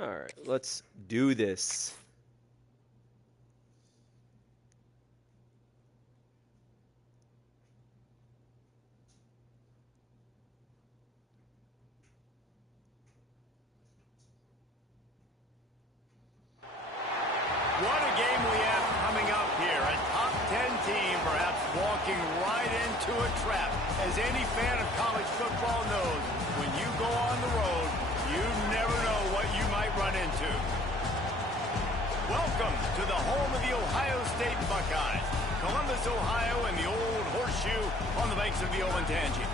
All right, let's do this. What a game we have coming up here. A top 10 team perhaps walking right into a trap. As any fan of college football knows, when you go on the road, you never know what you might run into. Welcome to the home of the Ohio State Buckeyes. Columbus, Ohio, and the old horseshoe on the banks of the Olentangy.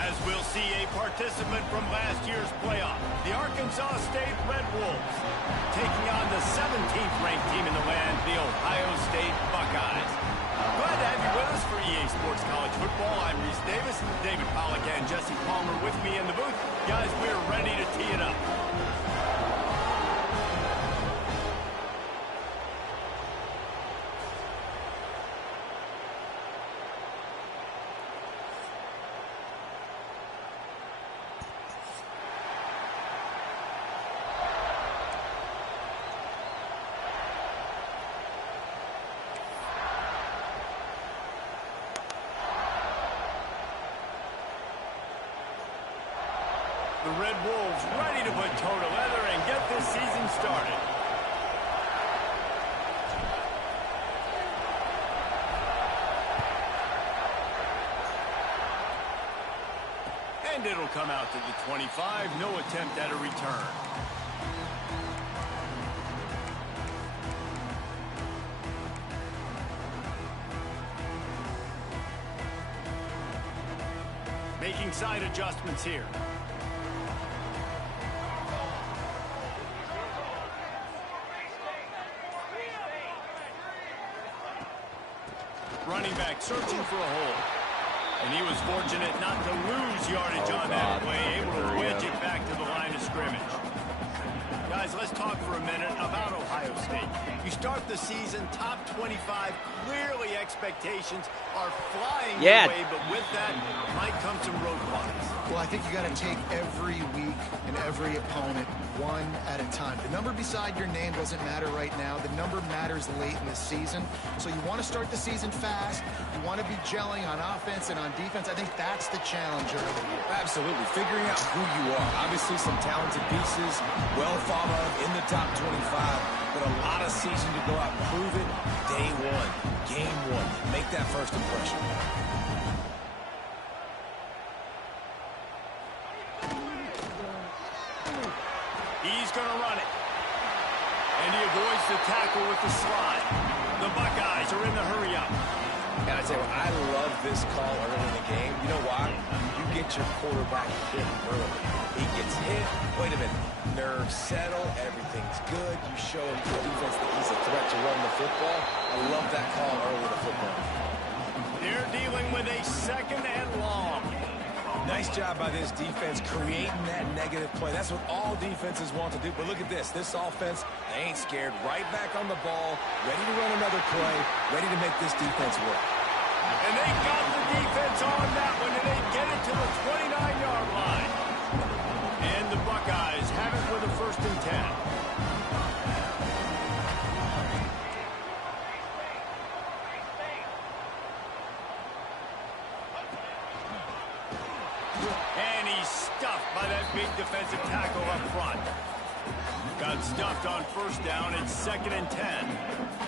As we'll see a participant from last year's playoff, the Arkansas State Red Wolves, taking on the 17th ranked team in the land, the Ohio State Buckeyes. Glad to have you with us for EA Sports College Football. I'm Reese Davis, David Pollack, and Jesse Palmer with me in the booth. Guys, we're ready to tee it up. The Red Wolves ready to put toe to leather and get this season started. And it'll come out to the 25. No attempt at a return. Making side adjustments here. Running back searching for a hole. And he was fortunate not to lose yardage on that play, able to wedge it back to the line of scrimmage. Guys, let's talk for a minute about Ohio State. You start the season top 25. Clearly expectations are flying your way, but with that might come some roadblocks. Well, I think you got to take every week and every opponent one at a time. The number beside your name doesn't matter right now. The number matters late in the season. So you want to start the season fast. You want to be gelling on offense and on defense. I think that's the challenge early. Absolutely. Figuring out who you are. Obviously some talented pieces, well thought of in the top 25, but a lot of season to go out and prove it. Day one, game one. Make that first impression. He's going to run it. And he avoids the tackle with the slide. The Buckeyes are in the hurry-up. And I tell you what, I love this call early in the game. You know why? You get your quarterback hit early. He gets hit. Wait a minute. Nerves settle. Everything's good. You show him the defense that he's a threat to run the football. I love that call early in the football. They're dealing with a second and long. Nice job by this defense creating that negative play. That's what all defenses want to do. But look at this. This offense, they ain't scared. Right back on the ball, ready to run another play, ready to make this defense work. And they got the defense on that one, and they get it to the 29-yard line. And the Buckeyes have it with a 1st and 10. And he's stuffed by that big defensive tackle up front. Got stuffed on 1st down. It's 2nd and 10.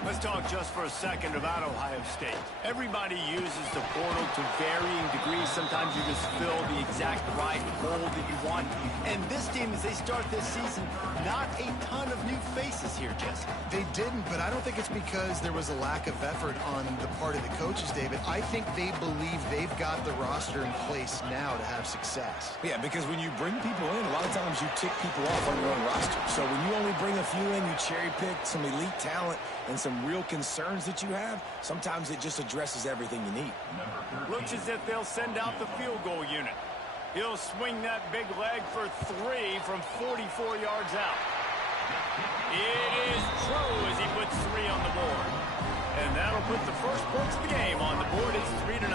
Let's talk just for a second about Ohio State. Everybody uses the portal to varying degrees. Sometimes you just fill the exact right hole that you want. And this team, as they start this season, not a ton of new faces here, Jesse. They didn't, but I don't think it's because there was a lack of effort on the part of the coaches, David. I think they believe they've got the roster in place now to have success. Yeah, because when you bring people in, a lot of times you tick people off on your own roster. So when you only bring a few in, you cherry pick some elite talent and some real concerns that you have, sometimes it just addresses everything you need. Looks as if they'll send out the field goal unit. He'll swing that big leg for 3 from 44 yards out. It is true as he puts 3 on the board. And that'll put the first points of the game on the board. It's 3-0.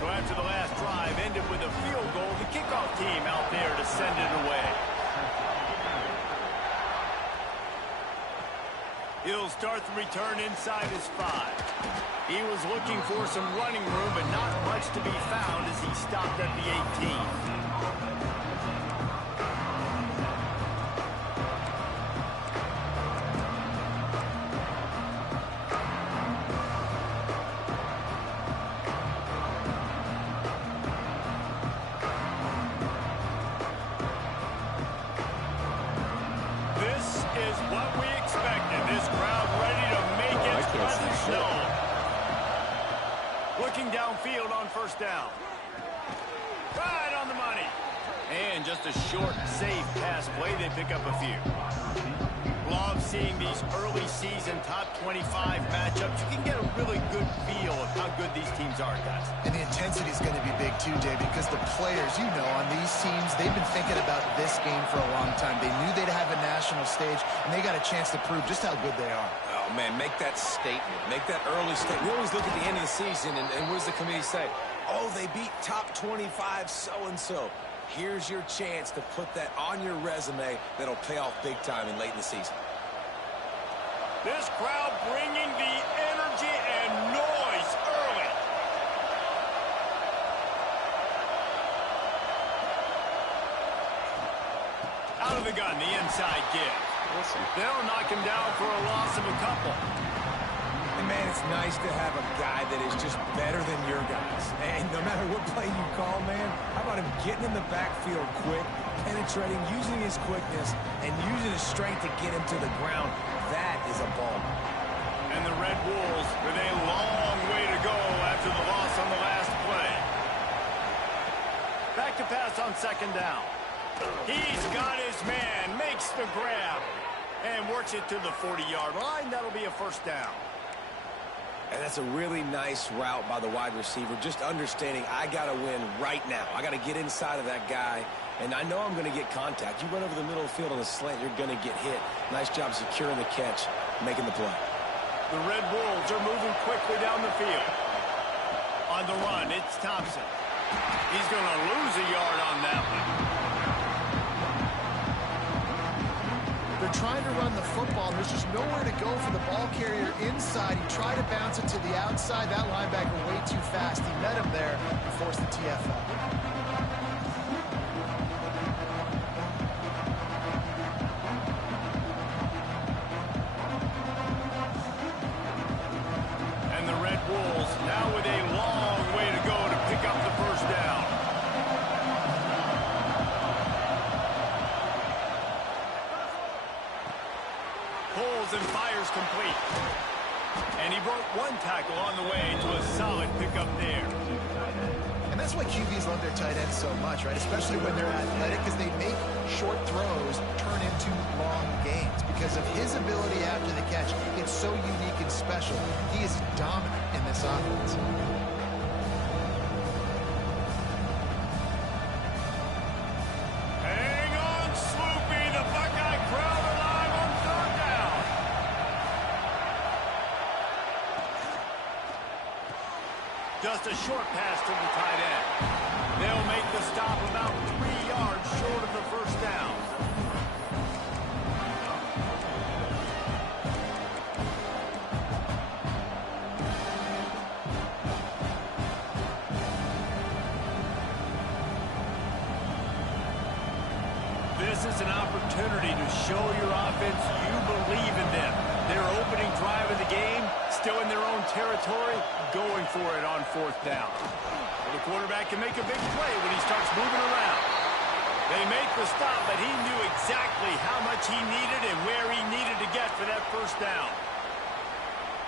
So after the last drive ended with a field goal, the kickoff team out there to send it away. He'll start the return inside his 5. He was looking for some running room, but not much to be found as he stopped at the 18. Looking downfield on first down. Right on the money. And just a short, safe pass play. They pick up a few. Love seeing these early season top 25 matchups. You can get a really good feel of how good these teams are, guys. And the intensity is going to be big too, Dave, because the players, you know, on these teams, they've been thinking about this game for a long time. They knew they'd have a national stage, and they got a chance to prove just how good they are. Oh, man, make that statement. Make that early statement. We always look at the end of the season, and what does the committee say? Oh, they beat top 25 so-and-so. Here's your chance to put that on your resume that'll pay off big time and late in the season. This crowd bringing the energy and noise early. Out of the gun, the inside give. Awesome. They'll knock him down for a loss of a couple. And, man, it's nice to have a guy that is just better than your guys. And no matter what play you call, man, how about him getting in the backfield quick, penetrating, using his quickness, and using his strength to get him to the ground. That is a ball. And the Red Wolves with a long way to go after the loss on the last play. Back to pass on second down. He's got his man, makes the grab, and works it to the 40-yard line. That'll be a first down. And that's a really nice route by the wide receiver, just understanding I got to win right now. I got to get inside of that guy, and I know I'm going to get contact. You run over the middle of the field on a slant, you're going to get hit. Nice job securing the catch, making the play. The Red Wolves are moving quickly down the field. On the run, it's Thompson. He's going to lose a yard on that one. They're trying to run the football. There's just nowhere to go for the ball carrier inside. He tried to bounce it to the outside. That linebacker way too fast. He met him there and forced the TFL. And the Red Wolves now with a long way to go to pick up the first down. Pulls and fires complete. And he broke one tackle on the way to a solid pickup there. And that's why QBs love their tight ends so much, right? Especially when they're athletic, because they make short throws turn into long gains. Because of his ability after the catch, it's so unique and special. He is dominant in this offense. Hang on, Sloopy. The Buckeye crowd alive on third down. Just a short pass to the tight end. They'll make the stop about 3 yards short of the first down. This is an opportunity to show your offense you believe in them. Their opening drive of the game, still in their own territory, going for it on fourth down. Well, the quarterback can make a big play when he starts moving around. They make the stop, but he knew exactly how much he needed and where he needed to get for that first down.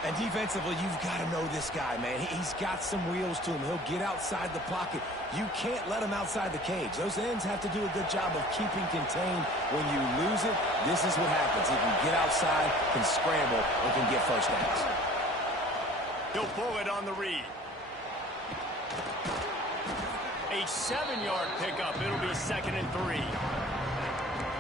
And defensively, you've got to know this guy, man. He's got some wheels to him. He'll get outside the pocket. You can't let him outside the cage. Those ends have to do a good job of keeping contained. When you lose it, this is what happens. He can get outside, can scramble, and can get first downs. He'll pull it on the read. A 7-yard pickup. It'll be 2nd and 3.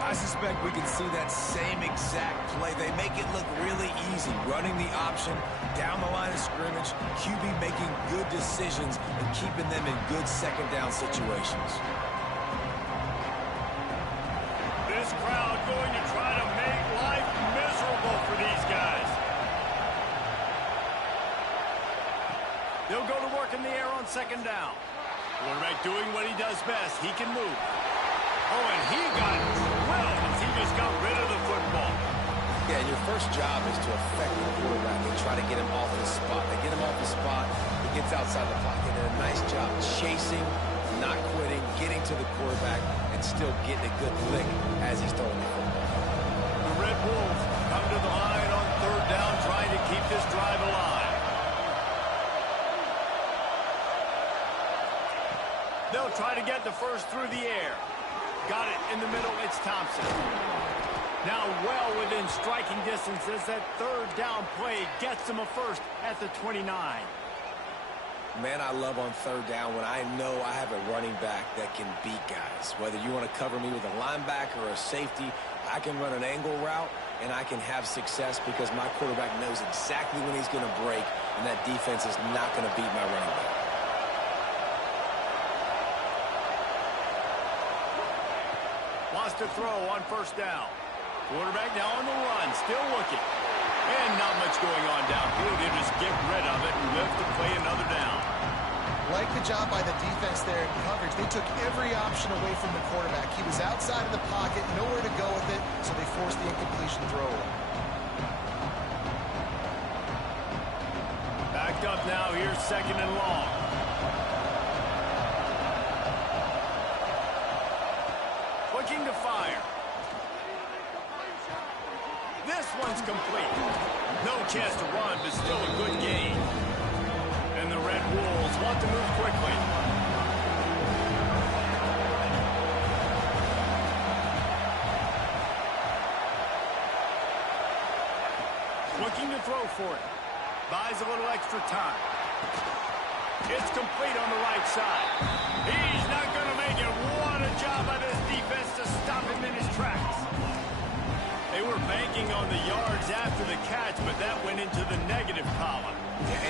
I suspect we can see that same exact play. They make it look really easy, running the option down the line of scrimmage, QB making good decisions and keeping them in good second down situations. This crowd going to try to make life miserable for these guys. up in the air on second down. Quarterback doing what he does best. He can move. Oh, and he got drilled as he just got rid of the football. Yeah, and your first job is to affect the quarterback and try to get him off his spot. They get him off his spot, he gets outside the pocket, and a nice job chasing, not quitting, getting to the quarterback, and still getting a good lick as he's throwing the football. The Red Wolves come to the line on third down, trying to keep this drive alive. They'll try to get the first through the air. Got it in the middle. It's Thompson. Now well within striking distance as that third down play gets him a first at the 29. Man, I love on third down when I know I have a running back that can beat guys. Whether you want to cover me with a linebacker or a safety, I can run an angle route and I can have success because my quarterback knows exactly when he's going to break, and that defense is not going to beat my running back. Wants to throw on first down. Quarterback now on the run, still looking. And not much going on downfield. He'll just get rid of it and live to play another down. Like the job by the defense there in coverage. They took every option away from the quarterback. He was outside of the pocket, nowhere to go with it, so they forced the incompletion throw. Backed up now, here's second and long. Looking to fire. This one's complete. No chance to run, but still a good gain. And the Red Wolves want to move quickly. Looking to throw for it. Buys a little extra time. It's complete on the right side. He's not going to make it. What a job by this defense to stop him in his tracks. They were banking on the yards after the catch, but that went into the negative column.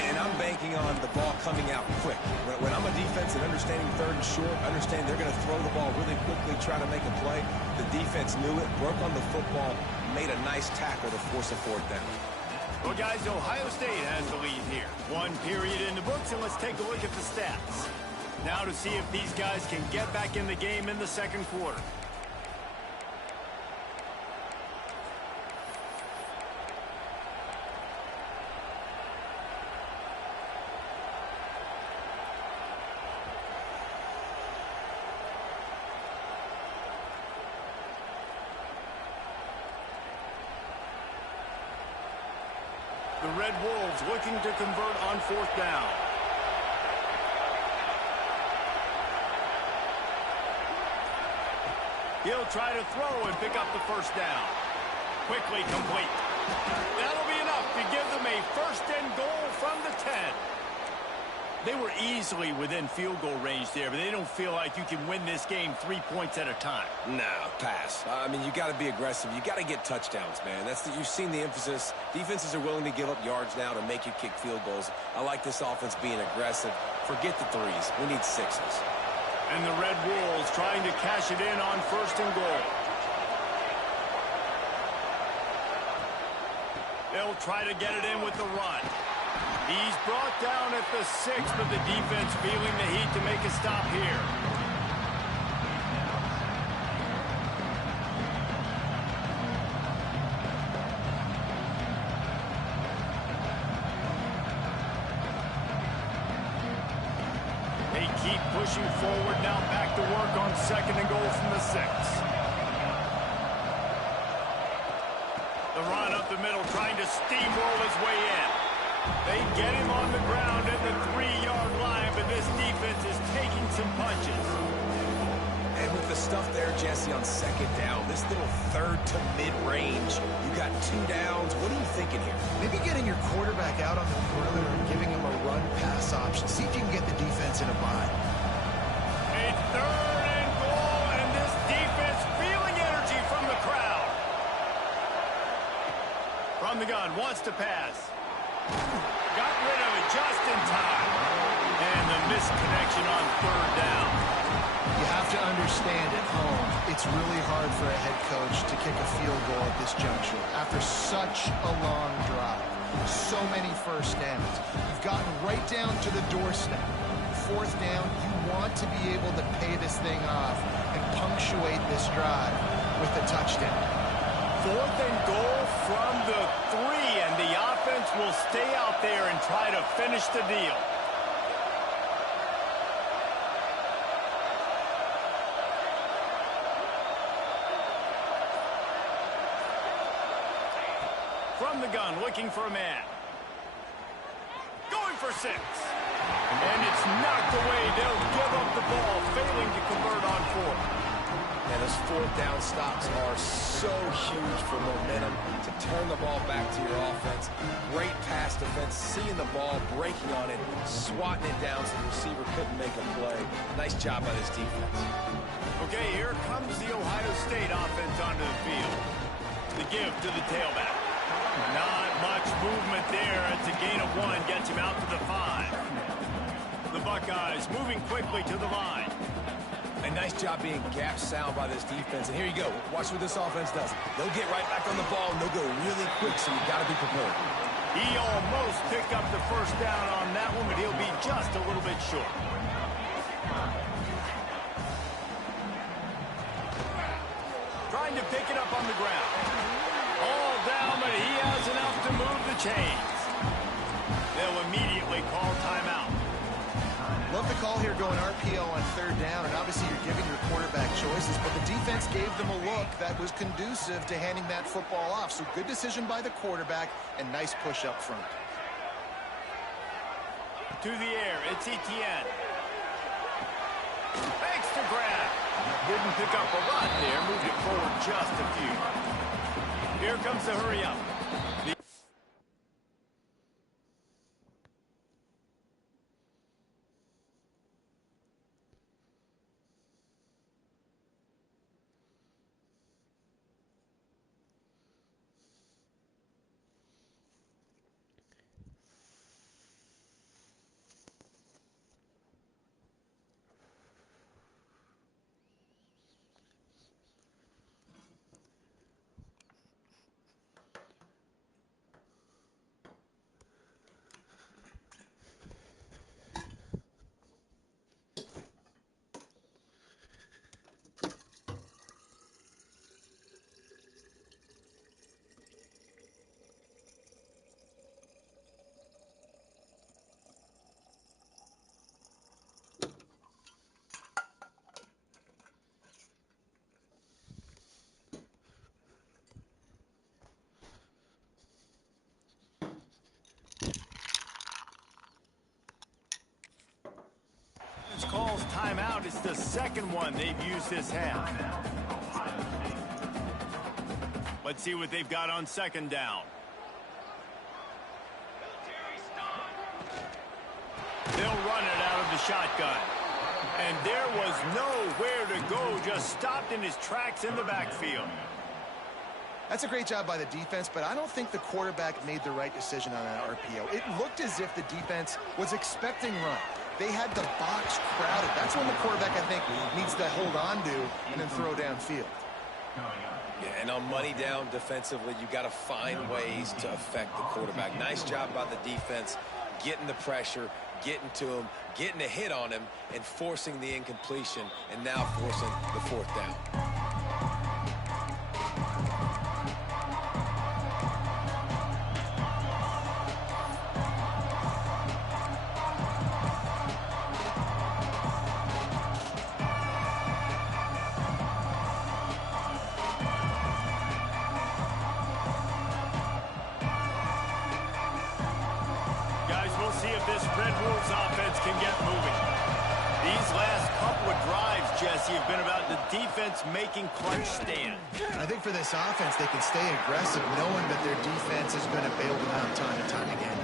And I'm banking on the ball coming out quick. When I'm a defense and understanding third and short, understand they're going to throw the ball really quickly, try to make a play. The defense knew it, broke on the football, made a nice tackle to force a fourth down. Well, guys, Ohio State has the lead here. One period in the books, and let's take a look at the stats. Now to see if these guys can get back in the game in the second quarter. The Red Wolves looking to convert on fourth down. He'll try to throw and pick up the first down. Quickly complete. That'll be enough to give them a first and goal from the 10. They were easily within field goal range there, but they don't feel like you can win this game 3 points at a time. No, pass. I mean, you got to be aggressive. You got to get touchdowns, man. You've seen the emphasis. Defenses are willing to give up yards now to make you kick field goals. I like this offense being aggressive. Forget the threes. We need sixes. And the Red Wolves trying to cash it in on first and goal. They'll try to get it in with the run. He's brought down at the 6, but the defense feeling the heat to make a stop here. They keep pushing forward now, back to work on second and goal from the 6. The run up the middle, trying to steamroll his way in. They get him on the ground at the 3-yard line, but this defense is taking some punches. And with the stuff there, Jesse, on second down, this little third to mid-range, you got 2 downs. What are you thinking here? Maybe getting your quarterback out on the perimeter and giving him a run-pass option. See if you can get the defense in a bind. A third and goal, and this defense feeling energy from the crowd. From the gun, wants to pass. Got rid of it just in time. And the misconnection on third down. You have to understand at home, it's really hard for a head coach to kick a field goal at this juncture after such a long drive. so many first downs. You've gotten right down to the doorstep. Fourth down, you want to be able to pay this thing off and punctuate this drive with a touchdown. Fourth and goal from the 3, and the offense will stay out there and try to finish the deal. From the gun, looking for a man. Going for 6. And it's knocked away. They'll give up the ball, failing to convert on 4th. And those fourth down stops are so huge for momentum to turn the ball back to your offense. Great pass defense, seeing the ball, breaking on it, swatting it down so the receiver couldn't make a play. Nice job by this defense. Okay, here comes the Ohio State offense onto the field. The give to the tailback. Not much movement there. It's a gain of 1, gets him out to the 5. The Buckeyes moving quickly to the line. A nice job being gap sound by this defense. And here you go. Watch what this offense does. They'll get right back on the ball, and they'll go really quick, so you got to be prepared. He almost picked up the first down on that one, but he'll be just a little bit short. Trying to pick it up on the ground. All down, but he has enough to move the chains. They'll immediately call timeout. Love the call here going RPO on 3rd down, and obviously you're giving your quarterback choices, but the defense gave them a look that was conducive to handing that football off. So good decision by the quarterback and nice push up front. To the air, it's Etienne. Thanks to grab. Didn't pick up a lot there, moved it forward just a few. Here comes the hurry up. Calls timeout. It's the second one they've used this half. Let's see what they've got on 2nd down. They'll run it out of the shotgun. And there was nowhere to go, just stopped in his tracks in the backfield. That's a great job by the defense, but I don't think the quarterback made the right decision on that RPO. It looked as if the defense was expecting run. They had the box crowded. That's when the quarterback, I think, needs to hold on to and then throw downfield. Yeah, and on money down defensively, you got to find ways to affect the quarterback. Nice job by the defense, getting the pressure, getting to him, getting a hit on him, and forcing the incompletion, and now forcing the 4th down. See if this Red Wolves offense can get moving. These last couple of drives, Jesse, have been about the defense making clutch stand. I think for this offense, they can stay aggressive knowing that their defense is going to bail them out time and time again.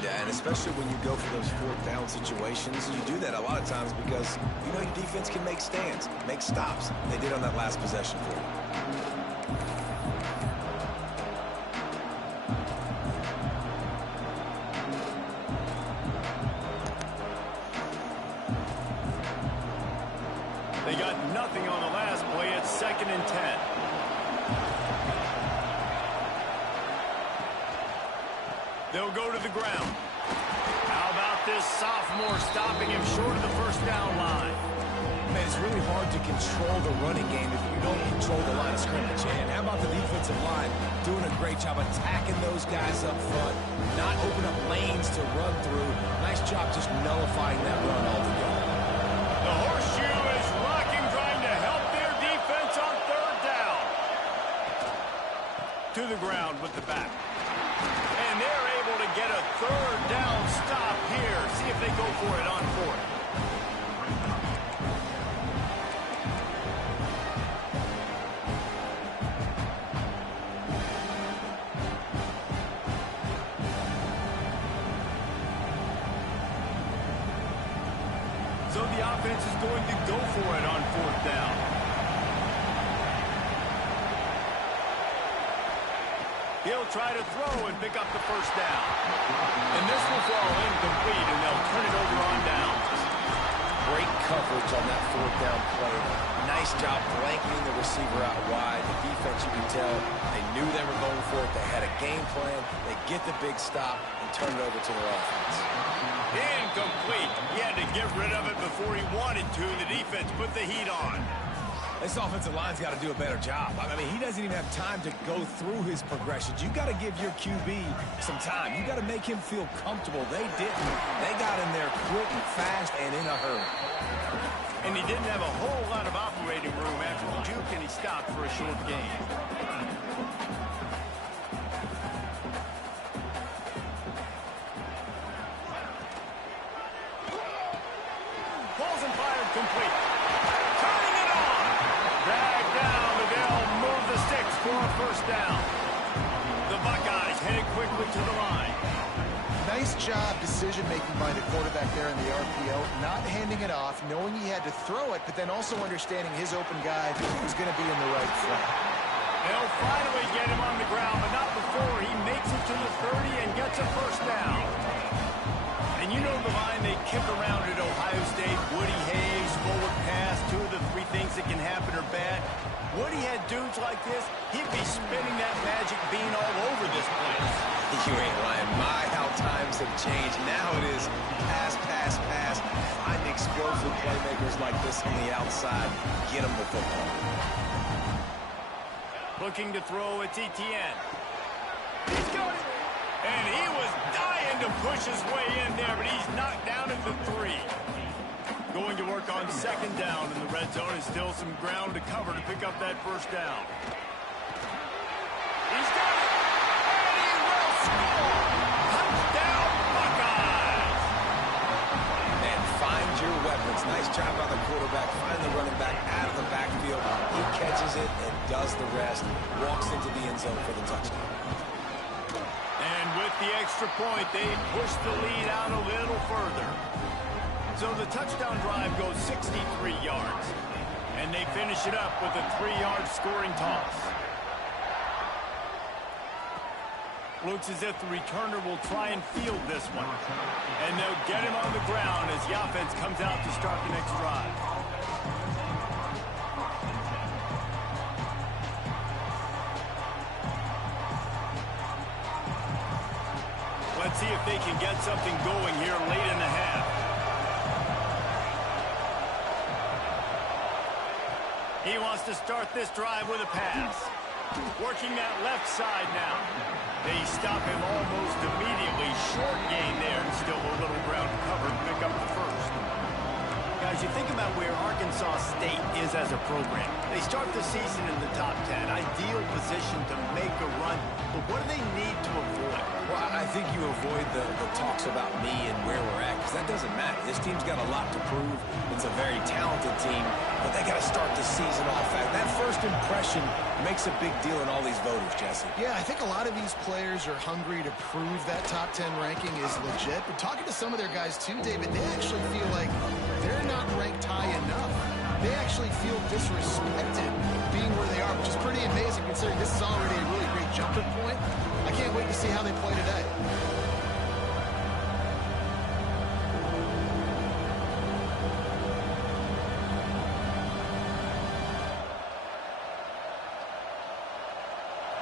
Yeah, and especially when you go for those 4th down situations, you do that a lot of times because you know your defense can make stands, make stops. They did on that last possession for you. They got nothing on the last play. It's 2nd and 10. They'll go to the ground. How about this sophomore stopping him short of the first down line? Man, it's really hard to control the running game if you don't control the line of scrimmage. And how about the defensive line doing a great job attacking those guys up front, not open up lanes to run through. Nice job just nullifying that run altogether. The horseshoe is rocking, trying to help their defense on third down. To the ground with the back. And they're able to get a third down stop here. See if they go for it on fourth. So the offense is going to go for it on fourth down. He'll try to throw and pick up the first down. And this will fall incomplete, and they'll turn it over on downs. Great coverage on that fourth down play. Nice job blanketing the receiver out wide. The defense, you can tell, they knew they were going for it. They had a game plan. They get the big stop and turn it over to their offense. Incomplete. He had to get rid of it before he wanted to. The defense put the heat on. This offensive line's got to do a better job. I mean, he doesn't even have time to go through his progressions. You got to give your QB some time. You got to make him feel comfortable. They didn't. They got in there quick and fast and in a hurry. And he didn't have a whole lot of operating room after the juke, and he stopped for a short gain. Balls and fired complete. Turning it on. Dragged down, but they'll move the sticks for a first down. The Buckeyes headed quickly to the line. Nice job decision-making by the quarterback there in the RPO, not handing it off, knowing he had to throw it, but then also understanding his open guy was going to be in the right front. They'll finally get him on the ground, but not before he makes it to the 30 and gets a first down. And you know the line they kick around at Ohio State, Woody Hayes, forward pass, two of the three things that can happen are bad. Woody had dudes like this, he'd be spinning that magic bean all over this place. You ain't lying. My, how times have changed. Now it is pass, pass, pass. Find explosive playmakers like this on the outside. Get them the football. Looking to throw, it's Etienne. He's got it. And he was dying to push his way in there, but he's knocked down at the 3. Going to work on second down in the red zone. Is still some ground to cover to pick up that first down. He's got it. And he will score. Touchdown, Buckeyes. And find your weapons. Nice job by the quarterback. Find the running back out of the backfield. He catches it and does the rest. Walks into the end zone for the touchdown. And with the extra point, they push the lead out a little further. So the touchdown drive goes 63 yards. And they finish it up with a 3-yard scoring toss. Looks as if the returner will try and field this one. And they'll get him on the ground as the offense comes out to start the next drive. Let's see if they can get something going here late in the half. He wants to start this drive with a pass. Working that left side now. They stop him almost immediately. Short gain there, and still a little ground to cover to pick up the first. Guys, you think about where Arkansas State is as a program. They start the season in the top 10. Ideal position to make a run. But what do they need to avoid? Well, I think you avoid the talks about me and where we're at, because that doesn't matter. This team's got a lot to prove. It's a very talented team, but they got to start the season off. That first impression makes a big deal in all these voters, Jesse. Yeah, I think a lot of these players are hungry to prove that top 10 ranking is legit. But talking to some of their guys too, David, they actually feel like they're not ranked high enough. They actually feel disrespected being where they are, which is pretty amazing considering this is already a really great jumping point. I can't wait to see how they play today.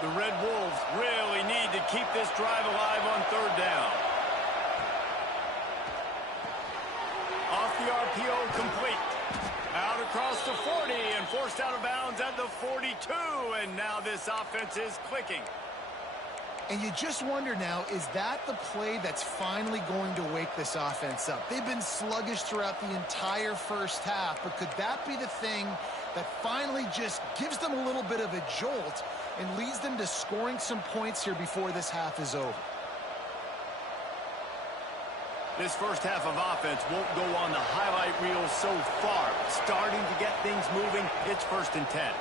The Red Wolves really need to keep this drive alive on third down. Off the RPO, complete. Out across the 40 and forced out of bounds at the 42. And now this offense is clicking. And you just wonder now, is that the play that's finally going to wake this offense up? They've been sluggish throughout the entire first half, but could that be the thing that finally just gives them a little bit of a jolt and leads them to scoring some points here before this half is over? This first half of offense won't go on the highlight reel so far. Starting to get things moving, it's 1st and 10.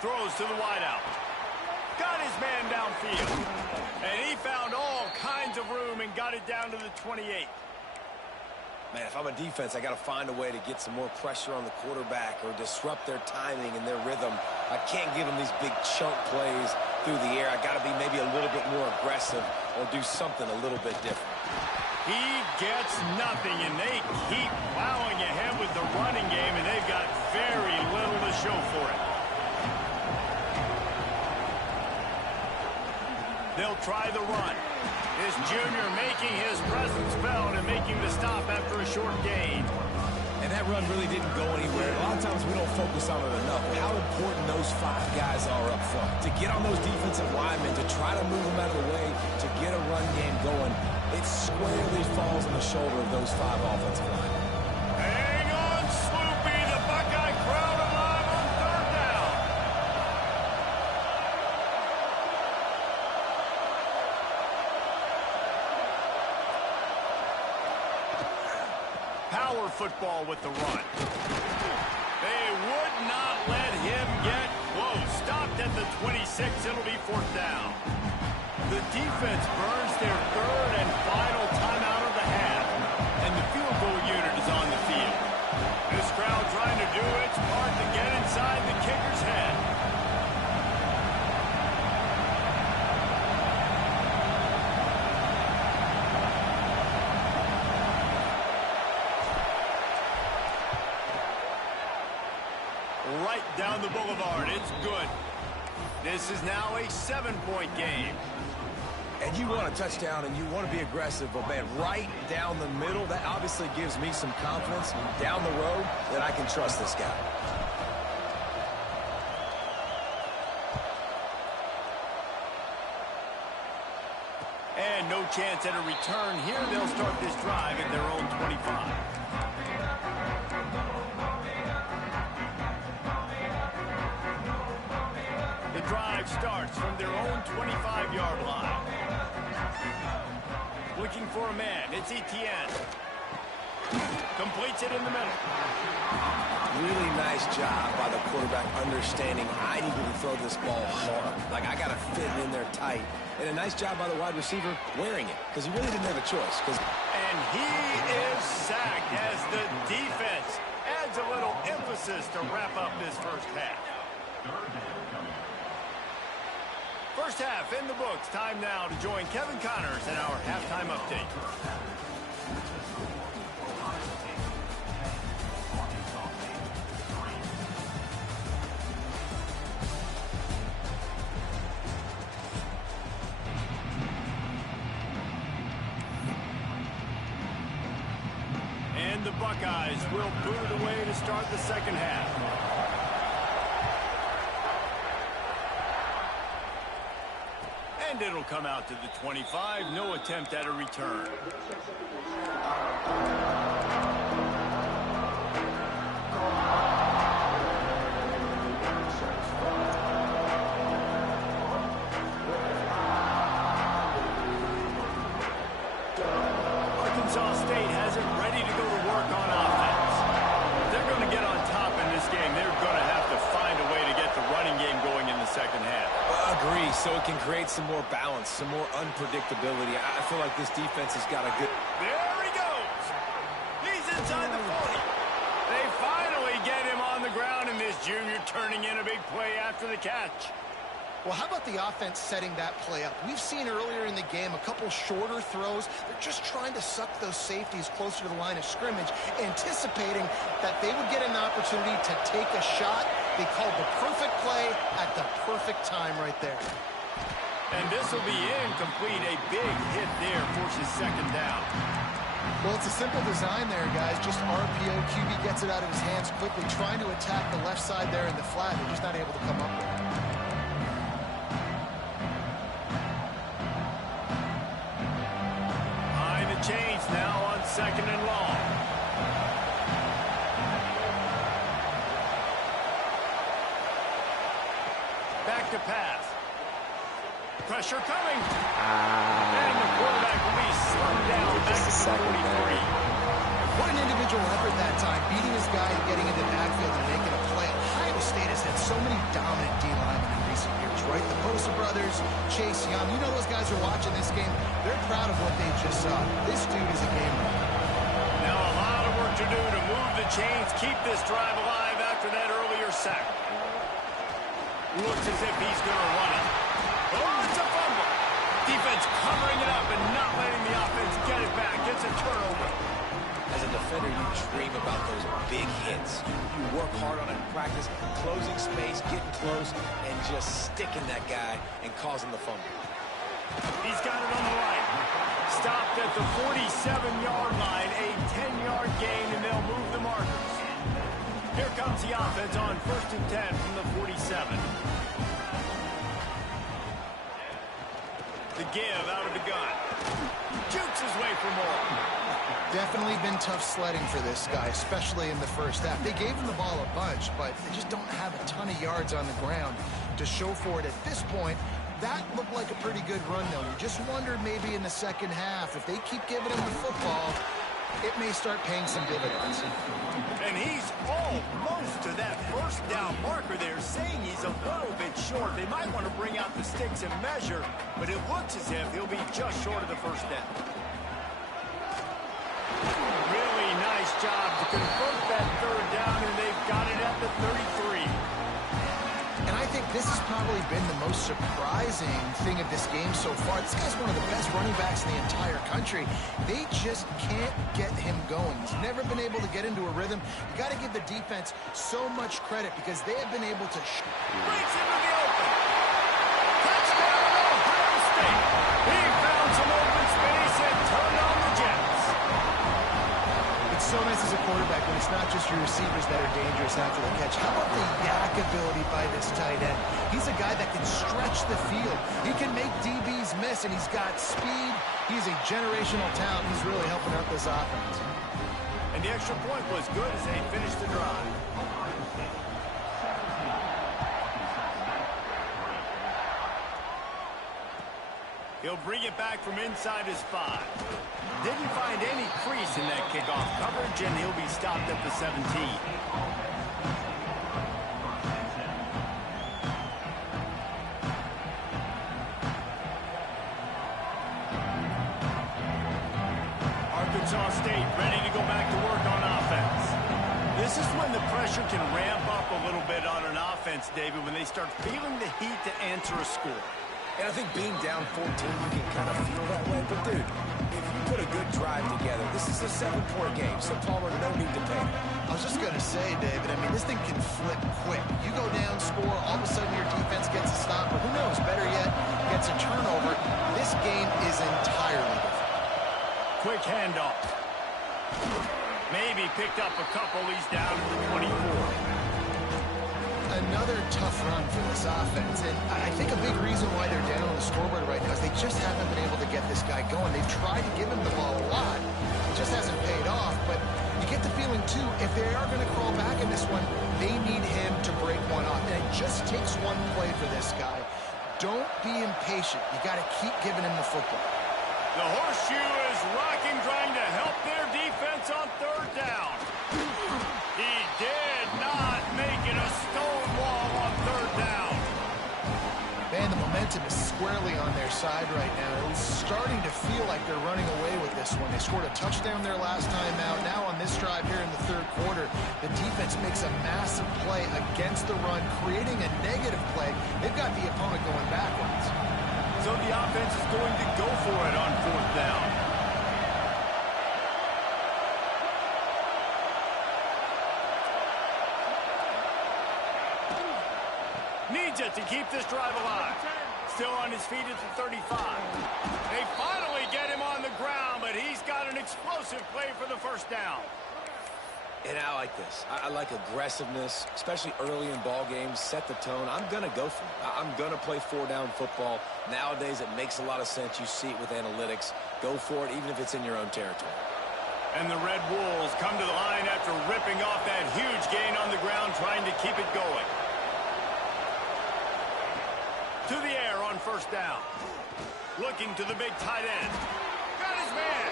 Throws to the wideout. Got his man downfield. And he found all kinds of room and got it down to the 28. Man, if I'm a defense, I got to find a way to get some more pressure on the quarterback or disrupt their timing and their rhythm. I can't give them these big chunk plays through the air. I got to be maybe a little bit more aggressive or do something a little bit different. He gets nothing, and they keep plowing ahead with the running game, and they've got very little to show for it. They'll try the run. This junior making his presence felt and making the stop after a short gain. And that run really didn't go anywhere. A lot of times we don't focus on it enough. How important those 5 guys are up front. To get on those defensive linemen, to try to move them out of the way, to get a run game going, it squarely falls on the shoulder of those 5 offensive linemen. Hang on, Sloopy. The Buckeye crowd alive on third down. Power football with the run. They would not let him get close. Stopped at the 26. It'll be 4th down. The defense burns their 3rd and final timeout of the half. And the field goal unit is on the field. This crowd trying to do its part to get inside the kicker's head. Right down the boulevard. It's good. This is now a 7-point game. And you want a touchdown and you want to be aggressive, but man, right down the middle, that obviously gives me some confidence down the road that I can trust this guy. And no chance at a return here. They'll start this drive at their own 25. The drive starts from their own 25-yard line. Looking for a man. It's Etienne. Completes it in the middle. Really nice job by the quarterback understanding I need to throw this ball hard. Like, I got to fit it in there tight. And a nice job by the wide receiver wearing it, because he really didn't have a choice. And he is sacked as the defense adds a little emphasis to wrap up this first half. First half in the books. Time now to join Kevin Connors in our halftime update. And the Buckeyes will boot it away to start the second half. And it'll come out to the 25. No attempt at a return. Arkansas State has it ready to go to work on offense. If they're going to get on top in this game, they're going to have to find a way to get the running game going in the second half. Agree, so it can create some more balance, some more unpredictability. I feel like this defense has got a good... There he goes. He's inside the 40. They finally get him on the ground, and this junior turning in a big play after the catch. Well, how about the offense setting that play up? We've seen earlier in the game a couple shorter throws. They're just trying to suck those safeties closer to the line of scrimmage, anticipating that they would get an opportunity to take a shot. They called the perfect play at the perfect time right there. And this will be incomplete. A big hit there forces second down. Well, it's a simple design there, guys. Just RPO. QB gets it out of his hands quickly, trying to attack the left side there in the flat. They're just not able to come up with it. Behind the chains now on second and long. Back to pass. Pressure coming. And the quarterback will be slowed down back to the 43. What an individual effort that time, beating his guy and getting into the backfield and making a play. Ohio State has had so many dominant D-linemen in recent years, right? The Bosa brothers, Chase Young. You know those guys are watching this game. They're proud of what they just saw. This dude is a game winner. Now a lot of work to do to move the chains, keep this drive alive after that earlier sack. Looks as if he's going to run it. Oh, it's a fumble. Defense covering it up and not letting the offense get it back. It's a turnover. As a defender, you dream about those big hits. You work hard on it in practice, closing space, getting close, and just sticking that guy and causing the fumble. He's got it on the right. Stopped at the 47-yard line, a 10-yard gain, and they'll move the markers. Here comes the offense on 1st and 10 from the 47. The give out of the gun. Jukes his way for more. Definitely been tough sledding for this guy, especially in the first half. They gave him the ball a bunch, but they just don't have a ton of yards on the ground to show for it at this point. That looked like a pretty good run, though. You just wondered maybe in the second half, if they keep giving him the football, it may start paying some dividends. And he's almost to that first down marker there, saying he's a little bit short. They might want to bring out the sticks and measure, but it looks as if he'll be just short of the first down. Really nice job to convert that third down, and they've got it at the 33. And I think this has probably been the most surprising thing of this game so far. This guy's one of the best running backs in the entire country. They just can't get him going. He's never been able to get into a rhythm. You got to give the defense so much credit because they have been able to... Breaks into the open. Touchdown, Ohio State. He found some open space and turned on the Jets. It's so nice as a quarterback when it's not just your receivers that are dangerous after the catch. How about the yak ability by this tight end? He's a guy that can stretch the field. He can make DBs miss, and he's got speed. He's a generational talent. He's really helping out this offense. And the extra point was good as they finished the drive. He'll bring it back from inside his 5. Didn't find any crease in that kickoff coverage, and he'll be stopped at the 17. Arkansas State ready to go back to work on offense. This is when the pressure can ramp up a little bit on an offense, David, when they start feeling the heat to answer a score. And I think being down 14, you can kind of feel that way. But, dude, if you put a good drive together, this is a 7-point game, so Palmer, no need to panic. I was just going to say, David, I mean, this thing can flip quick. You go down, score, all of a sudden your defense gets a stop, or who knows, better yet, gets a turnover. This game is entirely different. Quick handoff. Maybe picked up a couple. He's down to the 24. Another tough run for this offense, and I think a big reason why they're down on the scoreboard right now is they just haven't been able to get this guy going. They've tried to give him the ball a lot. It just hasn't paid off, but you get the feeling, too, if they are going to crawl back in this one, they need him to break one off, and it just takes one play for this guy. Don't be impatient. You got to keep giving him the football. The horseshoe is rocking, trying to help their defense on third down. He did not make it a stone wall on third down. Man, the momentum is squarely on their side right now. It was starting to feel like they're running away with this one. They scored a touchdown their last time out. Now on this drive here in the third quarter, the defense makes a massive play against the run, creating a negative play. They've got the opponent going backwards. So the offense is going to go for it on fourth down. needs it to keep this drive alive. Still on his feet at the 35. They finally get him on the ground, but he's got an explosive play for the first down. And I like this. I like aggressiveness, especially early in ball games. Set the tone. I'm going to go for it. I'm going to play 4-down football. Nowadays, it makes a lot of sense. You see it with analytics. Go for it, even if it's in your own territory. And the Red Wolves come to the line after ripping off that huge gain on the ground, trying to keep it going. To the air on first down. Looking to the big tight end. Got his man.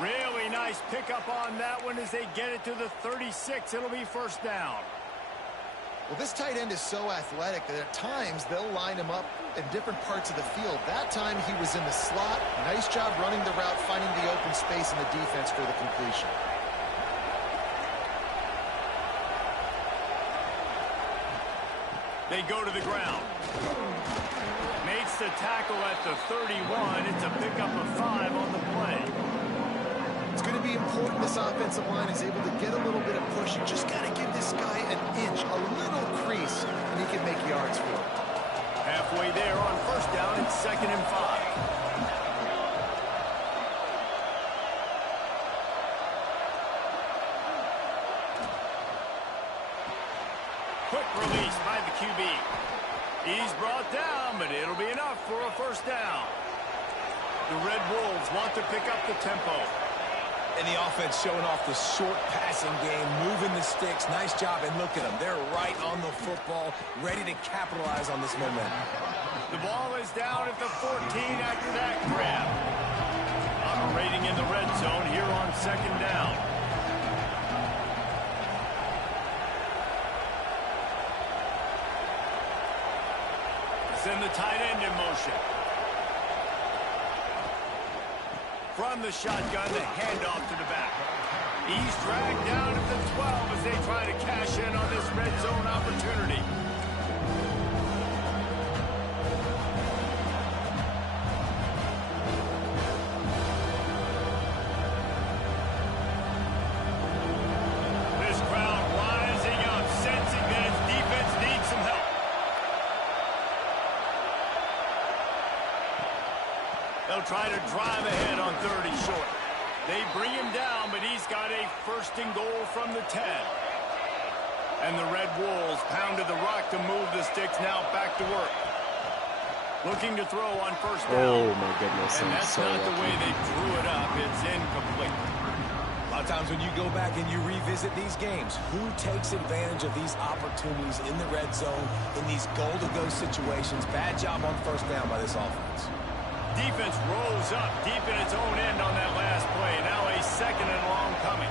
Really nice pickup on that one as they get it to the 36. It'll be first down. Well, this tight end is so athletic that at times they'll line him up in different parts of the field. That time he was in the slot. Nice job running the route, finding the open space in the defense for the completion. They go to the ground. Makes the tackle at the 31. It's a pickup of 5 on the play. It's going to be important this offensive line is able to get a little bit of push. You just got to give this guy an inch, a little crease, and he can make yards for it. Halfway there on first down, it's 2nd and 5. Quick release by the QB. He's brought down, but it'll be enough for a first down. The Red Wolves want to pick up the tempo. And the offense showing off the short passing game, moving the sticks. Nice job, and look at them. They're right on the football, ready to capitalize on this momentum. The ball is down at the 14 after that grab. Operating in the red zone here on 2nd down. Send the tight end in motion. From the shotgun, the handoff to the back. He's dragged down at the 12 as they try to cash in on this red zone opportunity. This crowd rising up, sensing that its defense needs some help. They'll try to drive ahead on 30 short. They bring him down, but he's got a 1st and goal from the 10. And the Red Wolves pounded the rock to move the sticks, now back to work. Looking to throw on first down. Oh, my goodness. And I'm that's so not the way lucky. they drew it up. It's incomplete. A lot of times when you go back and you revisit these games, who takes advantage of these opportunities in the red zone, in these goal-to-go situations? Bad job on first down by this offense. Defense rose up deep in its own end on that last play. Now a 2nd and long coming.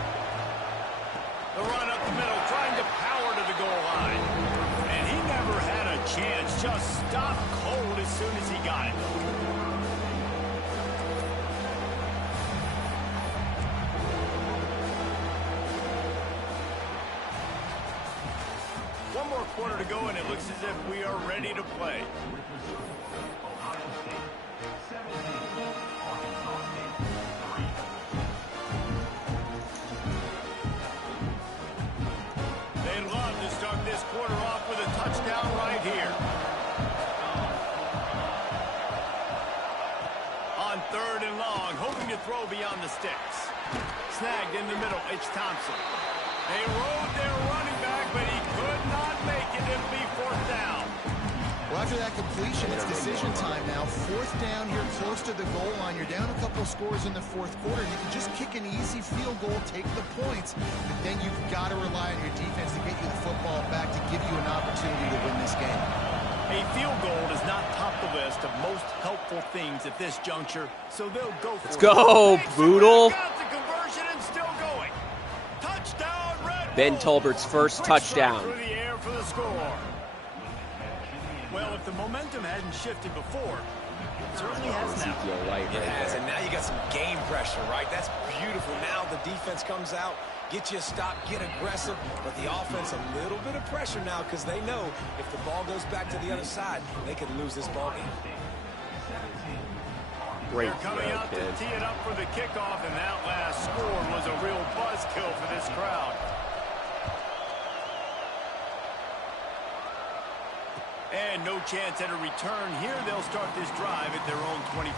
The run up the middle, trying to power to the goal line. And he never had a chance. Just stopped cold as soon as he got it. One more quarter to go, and it looks as if we are ready to play. They'd love to start this quarter off with a touchdown right here. On 3rd and long, hoping to throw beyond the sticks. Snagged in the middle, it's Thompson. They rode their running back, but he could not make it. It'll be 4th down. Well, after that completion, it's decision time now. 4th down here close to the goal line. You're down a couple scores in the 4th quarter. You can just kick an easy field goal, take the points, but then you've got to rely on your defense to get you the football back to give you an opportunity to win this game. A field goal does not top the list of most helpful things at this juncture, so they'll go for it. Let's go, Boodle. Got the conversion and still going. Touchdown, Red Ben Wolves. Tolbert's first Quick touchdown. strike through the air for the score. Well, if the momentum hadn't shifted before, it certainly has now. Ezekiel White It right has, there. and now you got some game pressure, right? That's beautiful. Now the defense comes out, get you a stop, get aggressive, but the offense a little bit of pressure now because they know if the ball goes back to the other side, they could lose this ball game. Great They're coming throw, out kid. to tee it up for the kickoff, and that last score was a real buzzkill for this crowd. And no chance at a return here. They'll start this drive at their own 25.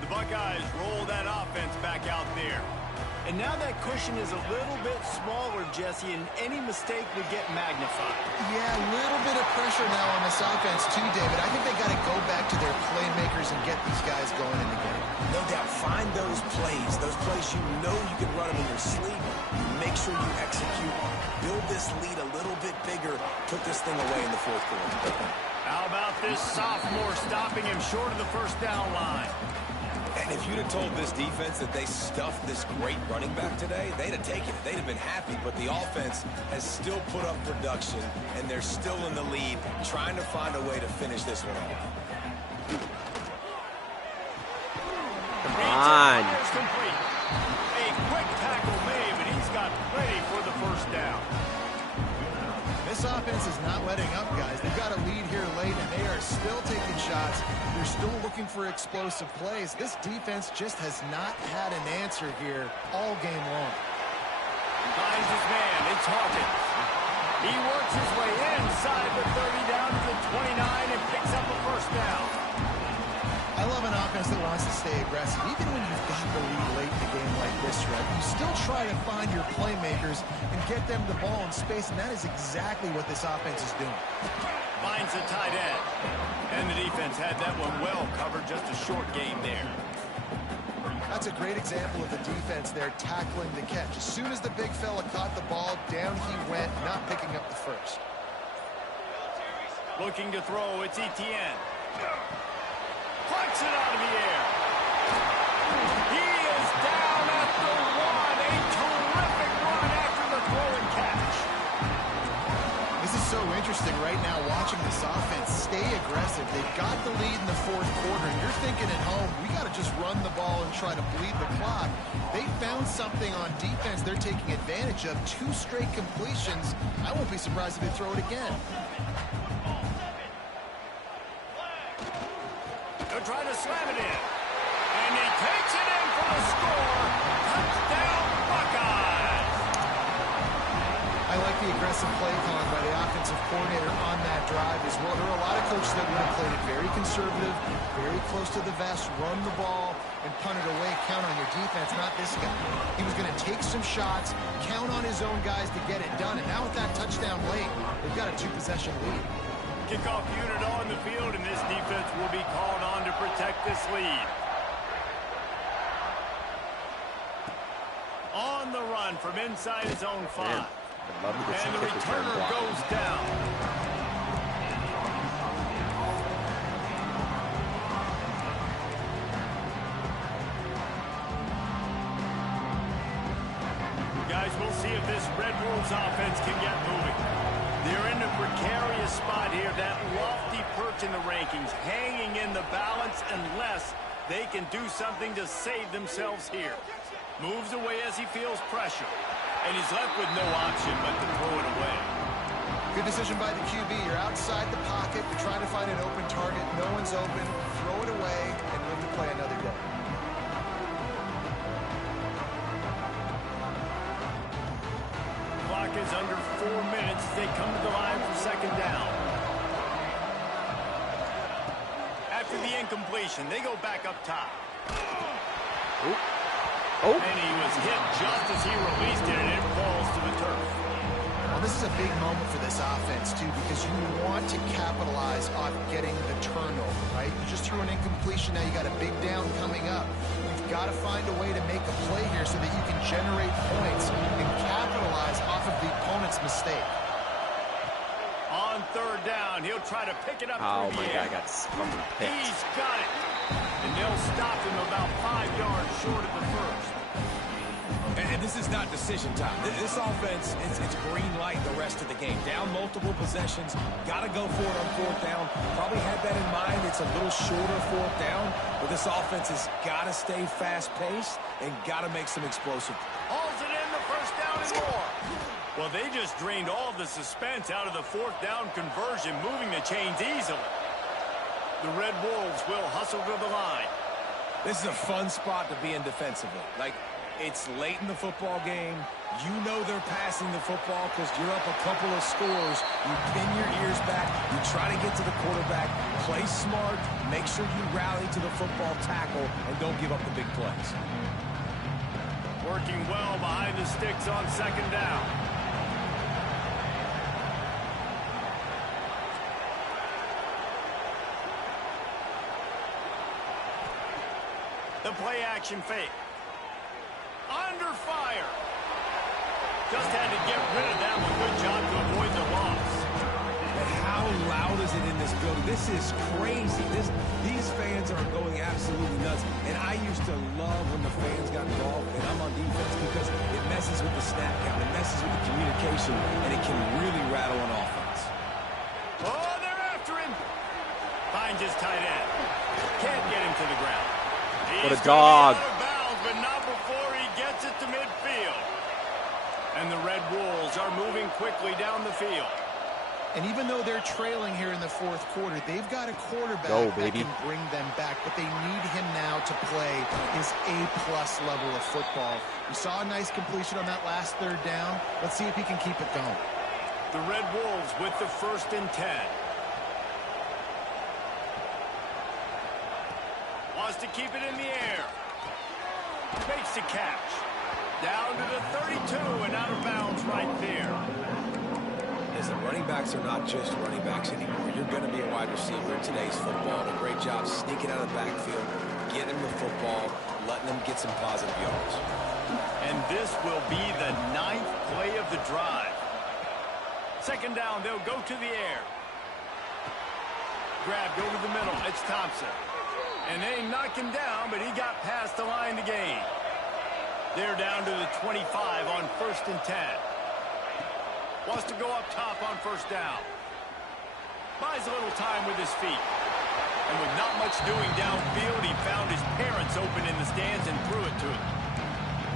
The Buckeyes roll that offense back out there. And now that cushion is a little bit smaller, Jesse, and any mistake would get magnified. Yeah, a little bit of pressure now on this offense too, David. I think they got to go back to their playmakers and get these guys going in the game. No doubt, find those plays you know you can run them in your sleep. Make sure you execute. Build this lead a little bit bigger. Put this thing away in the fourth quarter. How about this sophomore stopping him short of the first down line? And if you'd have told this defense that they stuffed this great running back today, they'd have taken it. They'd have been happy, but the offense has still put up production, and they're still in the lead, trying to find a way to finish this one off. Come on. Complete. A quick tackle made, but he's got plenty for the first down. This offense is not letting up, guys. They've got a lead here late, and they are still taking shots. They're still looking for explosive plays. This defense just has not had an answer here all game long. Finds his man. It's Hawkins. He works his way inside the 30 down to the 29 and picks up a first down. I love an offense that wants to stay aggressive. Even when you've got the lead late in the game like this, right, you still try to find your playmakers and get them the ball in space, and that is exactly what this offense is doing. Finds a tight end. And the defense had that one well covered, just a short game there. That's a great example of the defense there tackling the catch. As soon as the big fella caught the ball, down he went, not picking up the first. Looking to throw, it's Etienne. Plucks it out of the air. He is down at the one. A terrific run after the throw and catch. This is so interesting right now, watching this offense stay aggressive. They've got the lead in the fourth quarter, and you're thinking at home, we got to just run the ball and try to bleed the clock. They found something on defense they're taking advantage of. 2 straight completions. I won't be surprised if they throw it again. They're trying to slam it in. And he takes it in for the score. Touchdown, Buckeyes. I like the aggressive play calling by the offensive coordinator on that drive as well. There are a lot of coaches that would have played it very conservative, very close to the vest, run the ball, and punt it away. Count on your defense, not this guy. He was going to take some shots, count on his own guys to get it done. And now with that touchdown late, they've got a 2-possession lead. Kickoff unit on the field, and this defense will be called on to protect this lead. On the run from inside his own 5. Man, I'd love to get some And the kick return returner block. goes down. Guys, we'll see if this Red Wolves offense can get moving. They're in a precarious spot here, that lofty perch in the rankings, hanging in the balance unless they can do something to save themselves here. Moves away as he feels pressure, and he's left with no option but to throw it away. Good decision by the QB. You're outside the pocket. You're trying to find an open target. No one's open. Throw it away and live to play another day. Clock is under 4 minutes as they come to the line for second down. After the incompletion, they go back up top. Oh. And he was hit just as he released it, and it falls to the turf. Well, this is a big moment for this offense, too, because you want to capitalize on getting the turnover, right? You just threw an incompletion. Now you got a big down coming up. You've got to find a way to make a play here so that you can generate points and capitalize off of the opponent's mistake. On third down, he'll try to pick it up. Oh, through my the God, air. got fucking picked. He's got it. And they'll stop him about 5 yards short of the first. And this is not decision time. This offense, it's green light the rest of the game. Down multiple possessions. Got to go for it on fourth down. Probably had that in mind. It's a little shorter fourth down. But this offense has got to stay fast-paced and got to make some explosive. Hauls it in, the first down and more. Well, they just drained all of the suspense out of the fourth down conversion, moving the chains easily. The Red Wolves will hustle to the line. This is a fun spot to be in defensively. Like, it's late in the football game. You know they're passing the football because you're up a couple of scores. You pin your ears back. You try to get to the quarterback. Play smart. Make sure you rally to the football tackle and don't give up the big plays. Working well behind the sticks on second down. The play action fake. Under fire. Just had to get rid of that one. Good job to avoid the loss. But how loud is it in this building? This is crazy. These fans are going absolutely nuts. And I used to love when the fans got involved, and I'm on defense, because it messes with the snap count. It messes with the communication, and it can really rattle an offense. Oh, they're after him. Finds his tight end. Can't get him to the ground. What a dog. He's out of bounds, but not before he gets it to midfield. And the Red Wolves are moving quickly down the field. And even though they're trailing here in the fourth quarter, they've got a quarterback that can bring them back, but they need him now to play his A-plus level of football. We saw a nice completion on that last third down. Let's see if he can keep it going. The Red Wolves with the 1st and 10. Wants to keep it in the air. Makes the catch. Down to the 32 and out of bounds right there. Listen, running backs are not just running backs anymore. You're going to be a wide receiver in today's football. And a great job sneaking out of the backfield, getting them the football, letting them get some positive yards. And this will be the 9th play of the drive. Second down, they'll go to the air. Grab, go to the middle. It's Thompson. And they knock him down, but he got past the line to gain. They're down to the 25 on 1st and 10. Wants to go up top on 1st down. Buys a little time with his feet. And with not much doing downfield, he found his parents open in the stands and threw it to him.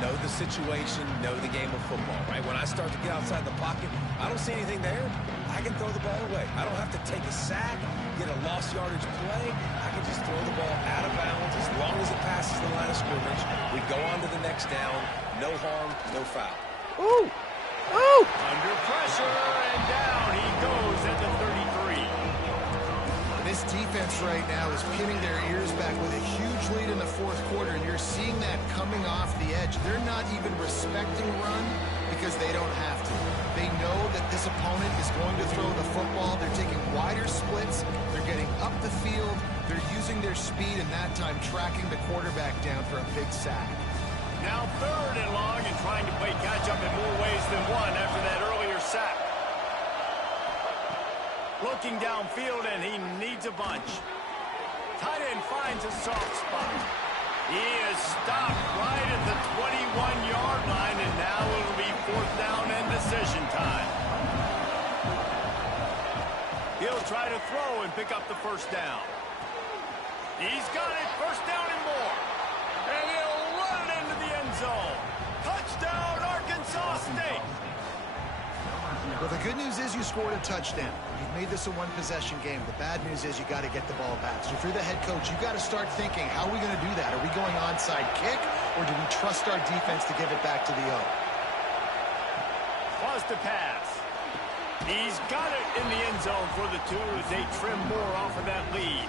Know the situation, know the game of football, right? When I start to get outside the pocket, I don't see anything there. I can throw the ball away. I don't have to take a sack, get a lost yardage play. I can just throw the ball out of bounds as long as it passes the line of scrimmage. We go on to the next down. No harm, no foul. Ooh. Ooh. Under pressure, and down he goes at the 33. This defense right now is pinning their ears back with a huge lead in the fourth quarter, and you're seeing that coming off the edge. They're not even respecting run because they don't have to. They know that this opponent is going to throw the football. They're taking wider splits. They're getting up the field. They're using their speed, and that time tracking the quarterback down for a big sack. Now 3rd and long and trying to play catch-up in more ways than one after that earlier sack. Looking downfield, and he needs a bunch. Tight end finds a soft spot. He is stopped right at the 21-yard line, and now it'll be 4th down and decision time. He'll try to throw and pick up the 1st down. He's got it, 1st down and more. And he'll run it into the end zone. Touchdown, Arkansas State. Well, the good news is you scored a touchdown. You've made this a one-possession game. The bad news is you got to get the ball back. So if you're the head coach, you got to start thinking, how are we going to do that? Are we going onside kick, or do we trust our defense to give it back to the O? Wants to pass. He's got it in the end zone for the 2 as they trim more off of that lead.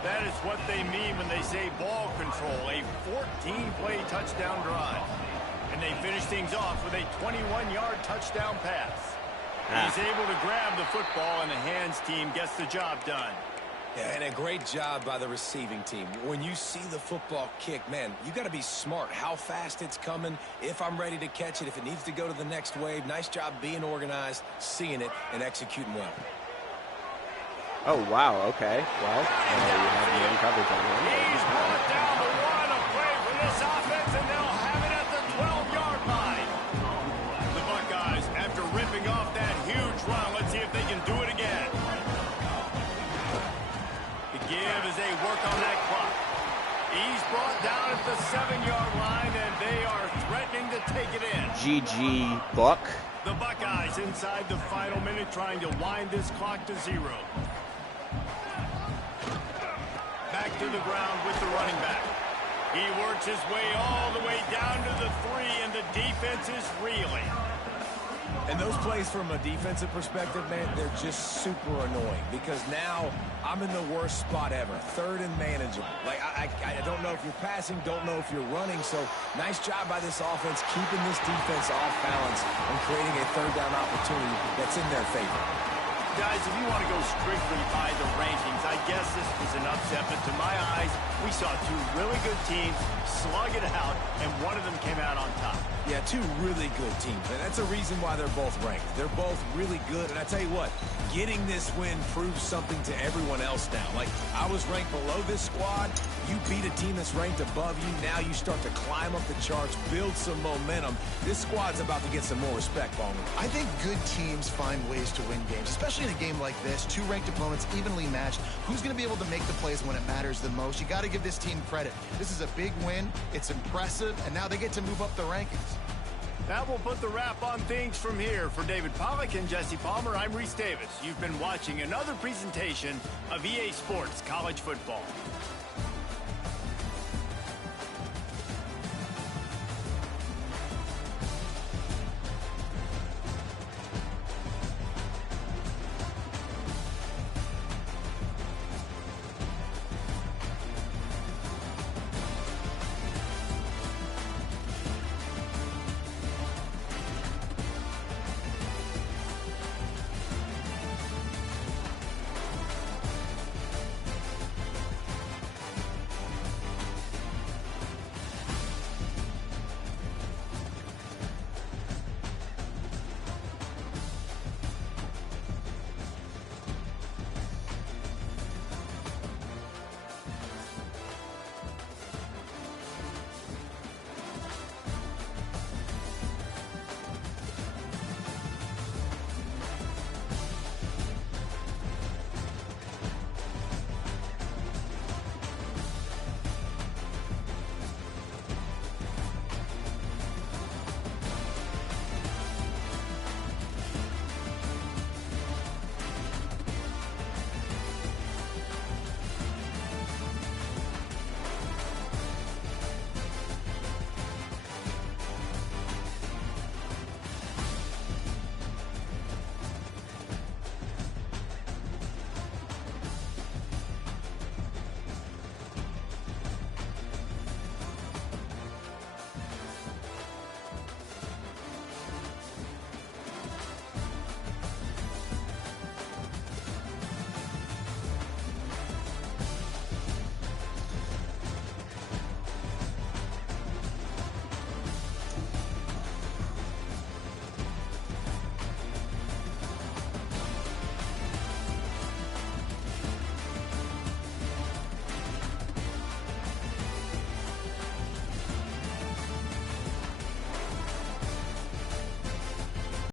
That is what they mean when they say ball control, a 14-play touchdown drive. And they finish things off with a 21-yard touchdown pass. He's able to grab the football, and the hands team gets the job done. Yeah, and a great job by the receiving team. When you see the football kick, man, you got to be smart how fast it's coming, if I'm ready to catch it, if it needs to go to the next wave. Nice job being organized, seeing it, and executing well. Oh, wow. Okay. Well, you have the coverage on him. He's brought down the 1, a play for this offense, and they'll have it at the 12-yard line. The Buckeyes, after ripping off that huge run, let's see if they can do it again. The give as they work on that clock. He's brought down at the 7-yard line, and they are threatening to take it in. GG Buck. The Buckeyes inside the final minute trying to wind this clock to 0. Back to the ground with the running back. He works his way all the way down to the 3, and the defense is reeling. And those plays from a defensive perspective, man, they're just super annoying because now I'm in the worst spot ever, 3rd and manageable. Like, I don't know if you're passing, don't know if you're running, so nice job by this offense keeping this defense off balance and creating a 3rd down opportunity that's in their favor. Guys, if you want to go strictly by the rankings, I guess this was an upset, but to my eyes, we saw 2 really good teams slug it out, and one of them came out on top. Yeah, 2 really good teams, and that's a reason why they're both ranked. They're both really good, and I tell you what, getting this win proves something to everyone else now. Like, I was ranked below this squad. You beat a team that's ranked above you. Now you start to climb up the charts, build some momentum. This squad's about to get some more respect, Bowman. I think good teams find ways to win games, especially in a game like this. 2 ranked opponents, evenly matched. Who's going to be able to make the plays when it matters the most? You got to give this team credit. This is a big win. It's impressive, and now they get to move up the rankings. That will put the wrap on things from here. For David Pollack and Jesse Palmer, I'm Reese Davis. You've been watching another presentation of EA Sports College Football.